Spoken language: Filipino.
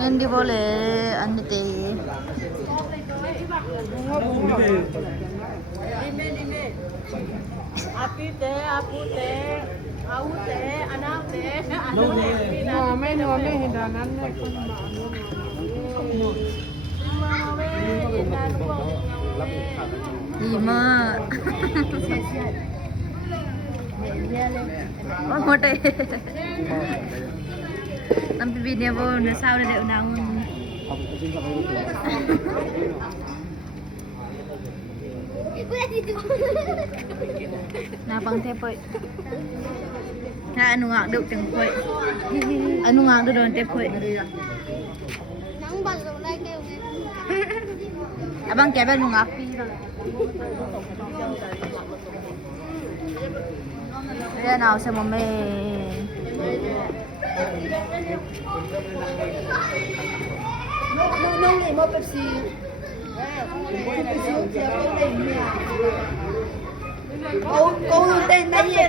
Nhân đi vô lệ ăn tê. Api teh, apu teh, au teh, anak teh, Nome hidangan nih Lima. Oh, mote. Sampai video pun udah sahur udah undangan. Napang tepoi. Nah, anu ngak duk tengkoi. Anu ngak duk don tepoi. Nang balong lagi Abang kaya anu ngapi. Dia nào xem mà mê. nông này một Pepsi. Pepsi siapa lainnya? Kau tên bao nhiêu?